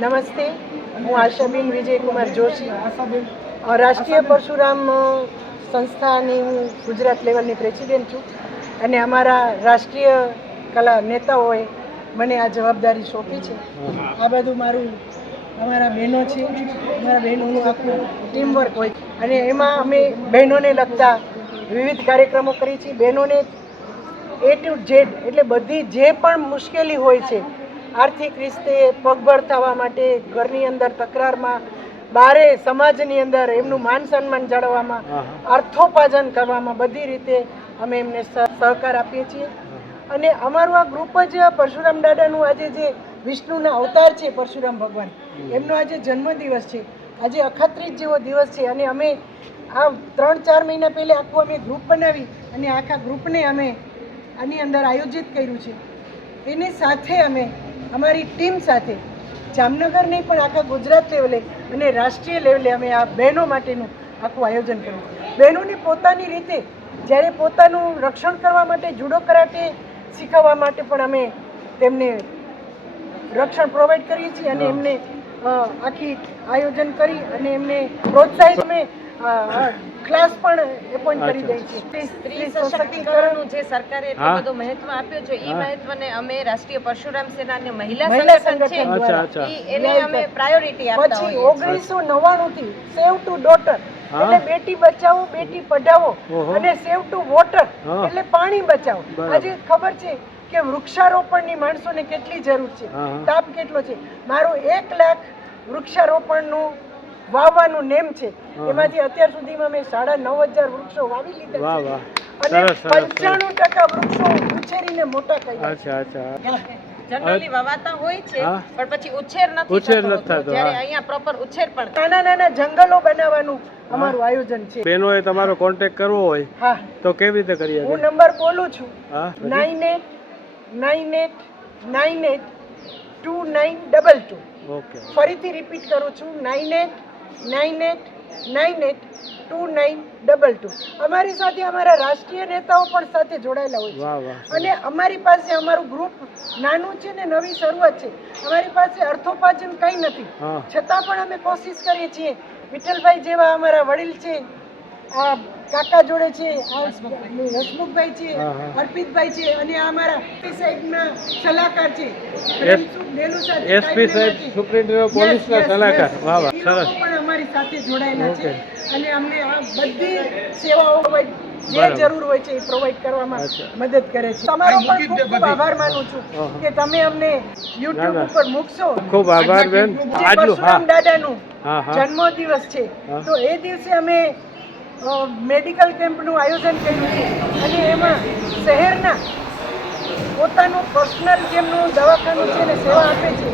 નમસ્તે, હું આશાબેન વિજયકુમાર જોશી, રાષ્ટ્રીય પરશુરામ સંસ્થાની હું ગુજરાત લેવલની પ્રેસિડેન્ટ છું અને અમારા રાષ્ટ્રીય કલા નેતાઓએ મને આ જવાબદારી સોંપી છે. આ બધું અમારા બહેનો છે, અમારા બહેનોનું આખું ટીમવર્ક હોય અને એમાં અમે બહેનોને લગતા વિવિધ કાર્યક્રમો કરીએ છીએ. બહેનોને A to Z એટલે બધી જે પણ મુશ્કેલી હોય છે, આર્થિક રીતે પગભર થવા માટે, ઘરની અંદર તકરારમાં, બારે સમાજની અંદર એમનું માન સન્માન જાળવવામાં, અર્થોપાર્જન કરવામાં, બધી રીતે અમે એમને સહકાર આપીએ છીએ. અને અમારું આ ગ્રુપ જ પરશુરામ દાદાનું આજે જે વિષ્ણુના અવતાર છે, પરશુરામ ભગવાન, એમનો આજે જન્મદિવસ છે. આજે અખાત્રીજ જેવો દિવસ છે અને અમે આ 3-4 મહિના પહેલાં આખું અમે ગ્રુપ બનાવી અને આખા ગ્રુપને અમે આની અંદર આયોજિત કર્યું છે. એની સાથે અમે અમારી ટીમ સાથે જામનગર નહીં પણ આખા ગુજરાત લેવલે અને રાષ્ટ્રીય લેવલે અમે આ બહેનો માટેનું આખું આયોજન કર્યું. બહેનોને પોતાની રીતે જ્યારે પોતાનું રક્ષણ કરવા માટે જુડો કરાટે શીખવવા માટે પણ અમે તેમને રક્ષણ પ્રોવાઈડ કરીએ છીએ અને એમને આખી આયોજન કરી અને એમને પ્રોત્સાહિત અમે ક્લાસ પણ એપોઇન્ટ કરી દઈ છે. સ્ત્રી સશક્તિકરણનું જે સરકારે એટલું બધું મહત્વ આપ્યું છે, એ મહત્વને અમે રાષ્ટ્રીય પરશુરામ સેનાને મહિલા સંગઠન છે એને અમે પ્રાયોરિટી આપતા હોઈએ. પછી 1999 થી સેવ ટુ ડોટર એટલે બેટી બચાવો બેટી પઢાવો અને સેવ ટુ વોટર એટલે પાણી બચાવો. આજે ખબર છે કે વૃક્ષારોપણની માણસોને કેટલી જરૂર છે, તાપ કેટલો છે. મારો 1 લાખ વૃક્ષારોપણનું વાવવાનું નેમ છે. એમાંથી અત્યાર સુધીમાં મેં 9,500 વૃક્ષો વાવી લીધા અને 95% વૃક્ષો ઉછેરીને મોટા કર્યા. જનરલી વાવાતા હોય છે પણ પછી ઉછેર નથી થતો. જ્યારે અહીંયા પ્રોપર ઉછેર પણ નાના જંગલો બનાવવાનું અમારું આયોજન છે. બેનોએ તમારો કોન્ટેક્ટ કરવો હોય તો કેવી રીતે કરીએ? હું નંબર બોલું છું 9898982922. ઓકે, ફરીથી રિપીટ કરું છું 9898982922. અમારી સાથે અમારા રાષ્ટ્રીય નેતાઓ પણ સાથે જોડાયેલા હોય છે અને અમારી પાસે અમારું ગ્રુપ નાનું છે ને નવી શરૂઆત છે. અમારી પાસે અર્થોપાર્જન કંઈ નથી, છતાં પણ અમે કોશિશ કરીએ છીએ. વિઠ્ઠલભાઈ જેવા અમારા વડીલ છે, આ કાકા જોડે છે, હસમુખભાઈ છે, અર્પિતભાઈ છે અને આ અમારા સાહેબના સલાહકાર છે એસપી સાહેબ, સુપ્રિન્ટેન્ડન્ટ પોલીસના સલાહકાર. વાહ વાહ, સરસ. પણ અમારી સાથે જોડાયેલા છે અને અમને આ બધી સેવાઓ જે જરૂર હોય છે એ પ્રોવાઈડ કરવામાં મદદ કરે છે. તમારો પણ ખૂબ આભાર માનું છું કે તમે અમને યુટ્યુબ ઉપર મૂકશો. ખૂબ આભાર બેન. પરશુરામ દાદાનું જન્મદિવસ છે તો એ દિવસે અમે મેડિકલ કેમ્પનું આયોજન કર્યું છે અને એમાં શહેરના પોતાનું પર્સનલ જેમનું દવાખાનું છે ને સેવા આપે છે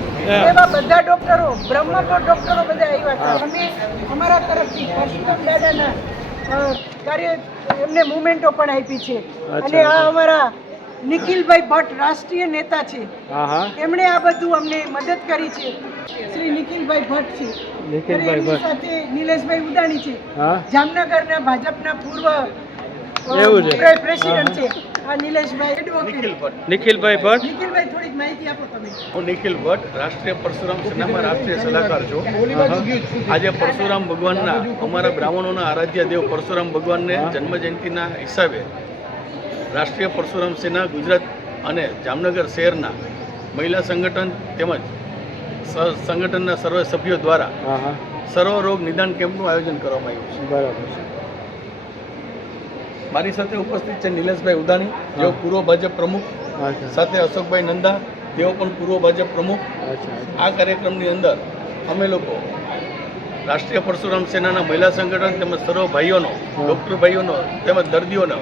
એવા બધા ડોક્ટરો, બ્રહ્મપુર ડોક્ટરો બધા આવ્યા હતા. અમે અમારા તરફથી પરશુરામ દાદાના કાર્ય એમને મુવમેન્ટો પણ આપી છે અને આ અમારા નિખિલભાઈ ભટ્ટ રાષ્ટ્રીય નેતા છે, એમણે આ બધું અમને મદદ કરી છે. શ્રી નિખિલભાઈ ભટ્ટ છે, સાથે નિલેશભાઈ ઉદાણી છે, જામનગરના ભાજપના પૂર્વ પ્રેસિડેન્ટ છે. આ નિલેશભાઈ નિખિલભાઈ ભટ્ટ. નિખિલભાઈ થોડીક માહિતી આપો તમે. હું નિખિલ ભટ્ટ, રાષ્ટ્રીય પરશુરામ સેનામાં રાષ્ટ્રીય સલાહકાર છું. આજે પરશુરામ ભગવાનના, અમારા બ્રાહ્મણોના આરાધ્ય દેવ પરશુરામ ભગવાનને જન્મજયંતિના હિસાબે રાષ્ટ્રીય પરશુરામ સેના ગુજરાત અને જામનગર શહેરના મહિલા સંગઠન તેમજ સંગઠનના સર્વ સભ્યો દ્વારા સર્વરોગ નિદાન કેમ્પનું આયોજન કરવામાં આવ્યું છે. બરાબર. મારી સાથે ઉપસ્થિત છે નિલેશભાઈ ઉદાણી, જેઓ પૂર્વ ભાજપ પ્રમુખ, સાથે અશોકભાઈ નંદા, તેઓ પણ પૂર્વ ભાજપ પ્રમુખ. આ કાર્યક્રમની અંદર અમે લોકો રાષ્ટ્રીય પરશુરામ સેનાના મહિલા સંગઠન તેમજ સર્વ ભાઈઓનો, ડૉક્ટર ભાઈઓનો તેમજ દર્દીઓનો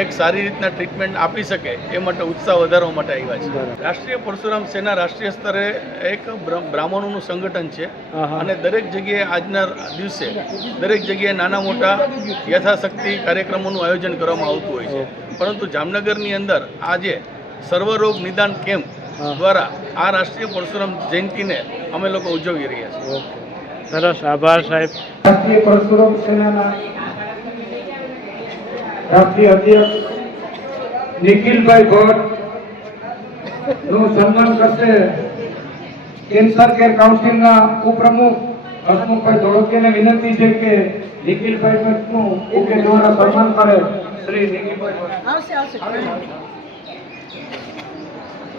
એક સારી રીતના ટ્રીટમેન્ટ આપી શકે એ માટે ઉત્સાહ વધારવા માટે આવ્યા છે. રાષ્ટ્રીય પરશુરામ સેના રાષ્ટ્રીય સ્તરે એક બ્રાહ્મણોનું સંગઠન છે અને દરેક જગ્યાએ આજના દિવસે દરેક જગ્યાએ નાના મોટા યથાશક્તિ કાર્યક્રમોનું આયોજન કરવામાં આવતું હોય છે. પરંતુ જામનગરની અંદર આજે સર્વરોગ નિદાન કેમ્પ દ્વારા આ રાષ્ટ્રીય પરશુરામ જયંતિને અમે લોકો ઉજવી રહ્યા છીએ. સરસ, આભાર સાહેબ. રાષ્ટ્રીય પરશુરામ સેનાના રાષ્ટ્રીય અધ્યક્ષ નિખિલભાઈ ભટ્ટ નું સન્માન કરશે કેન્સર કેર કાઉન્સિલના ઉપપ્રમુખ હસમુખભાઈ ધોળકિયાને વિનંતી છે કે નિખિલભાઈ ભટ્ટનું બુકે દ્વારા સન્માન કરે. શ્રી નિખિલભાઈ ભટ્ટ. આવશે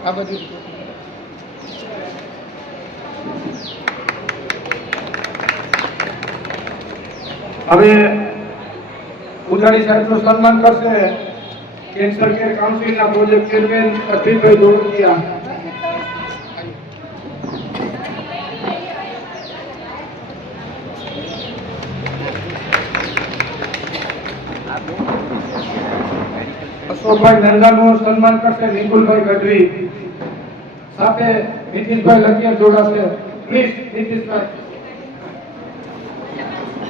આ બધું હવે ઉદાણી સાહેબનું સન્માન કરશે કેન્સર કેર કાઉન્સિલના પ્રોજેક્ટ ચેરમેન અરવિંદભાઈ ધોળકિયા. અશોકભાઈ નંદાનું સન્માન કરશે નિકુલભાઈ ગઢવી. સાથે નીતિશભાઈ લખિયા જોડાશે. પ્લીઝ નીતિશભાઈ.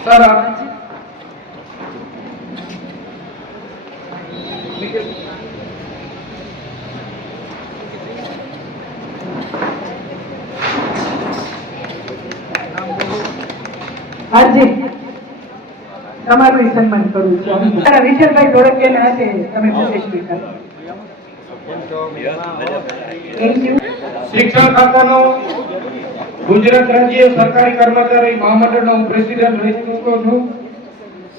સર હાજી તમારું સન્માન કરું છું. વિઠ્ઠલભાઈ ધોળકિયાના હાથે તમે બુકે સ્વીકારો. શિક્ષણ ખાતાનો ગુજરાત રાજ્ય સરકારી કર્મચારી મહામંડળનો હું પ્રેસિડેન્ટ રહી ચૂક્યો છું.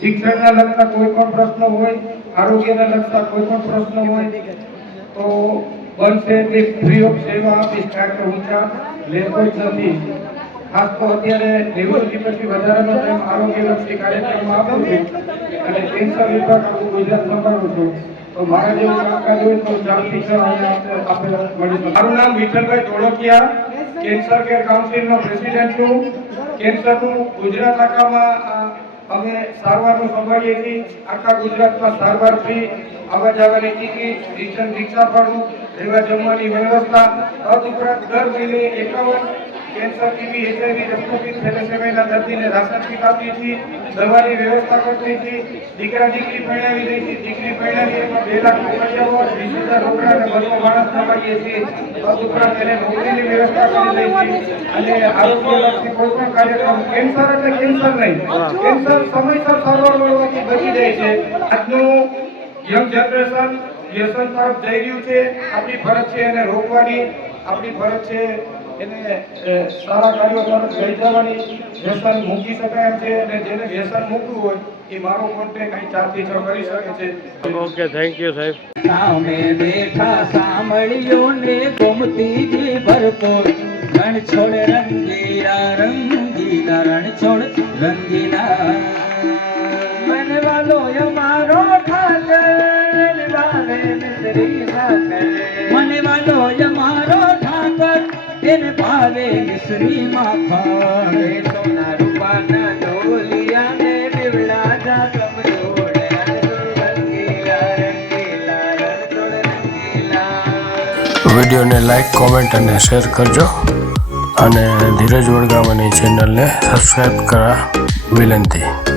શિક્ષણના લગતા કોઈ પણ પ્રશ્ન હોય, આરોગ્યના લગતા કોઈ પણ પ્રશ્ન હોય તો બનશે એટલી ફ્રી ઓફ સેવા આપીશ, કારણ કે ઊંચા લેતો જ નથી. ખાસ તો અત્યારે નિવૃત્તિ પછી વધારાનો ટાઈમ આરોગ્યલક્ષી કાર્યક્રમમાં આપું છું અને કેન્સર વિભાગ આખું ગુજરાત સંભાળું છું. તો મારા જેવું કામકાજ હોય તો 4 થી 6 અહીંયા આપણે મળીશું. મારું નામ વિઠ્ઠલભાઈ ધોળકિયા, કેન્સર કેર કાઉન્સિલનો પ્રેસિડેન્ટ છું. કેન્સરનું ગુજરાત આખામાં અમે સારવારનું સંભાળીએ છીએ. આખા ગુજરાતમાં સારવાર ફ્રી, આવવા જવાની ટિકિટ, રિક્ષા ભાડું, રહેવા જમવાની વ્યવસ્થા, તદુપરાંત દર મહિને 51 કેન્સર, ટીબી, HIV, રક્તપિત્ત, થેલેસેમિયાના દર્દીને રાશન કીટ આપીએ છીએ. દવાની વ્યવસ્થા કરતી છીએ. દીકરા દીકરી પરણાવી દઈએ છીએ. દીકરી પરણાવી એમાં 2 લાખ રૂપિયા, 20,000 રોકડા અને બધો માણસ નમાડીએ છીએ. તદુપરાંત એને નોકરીની વ્યવસ્થા કરી દઈએ છીએ. અને આરોગ્યલક્ષી કોઈ પણ કાર્યક્રમ, કેન્સર એટલે કેન્સર નહીં, કેન્સર સમયસર સારવાર મળવાથી બચી જાય છે. આજનું યંગ જનરેશન વ્યસન તરફ જઈ રહ્યું છે. આપણી ફરજ છે એને રોકવાની, આપણી ફરજ છે એને સારા કાર્યો તરફ લઈ જવાની. વ્યસન મૂકી શકાય એમ છે અને જેને વ્યસન મૂકવું હોય એ મારો કોન્ટેક્ટ અહીં 4 થી 6 કરી શકે છે. ઓકે, થેન્ક યુ સાહેબ. સામે બેઠા સાંભળ્યો ને ગોમતી જી ભરપૂર રણ છોડ રંગીલા રંગીલા રણ છોડ રંગીલા મનવાલો અમારો ઠાકર વાલે મિસરી સાકર મનવાલો અમારો ઠાકર તેને ભાવે મિસરી માખણ સોના રૂપાના ઢોલિયા ને બીવડા જા કમજોડ વિડીયોને લાઈક, કોમેન્ટ અને શેર કરજો અને ધીરજ વડગામની ચેનલને સબસ્ક્રાઈબ કરવા વિનંતી.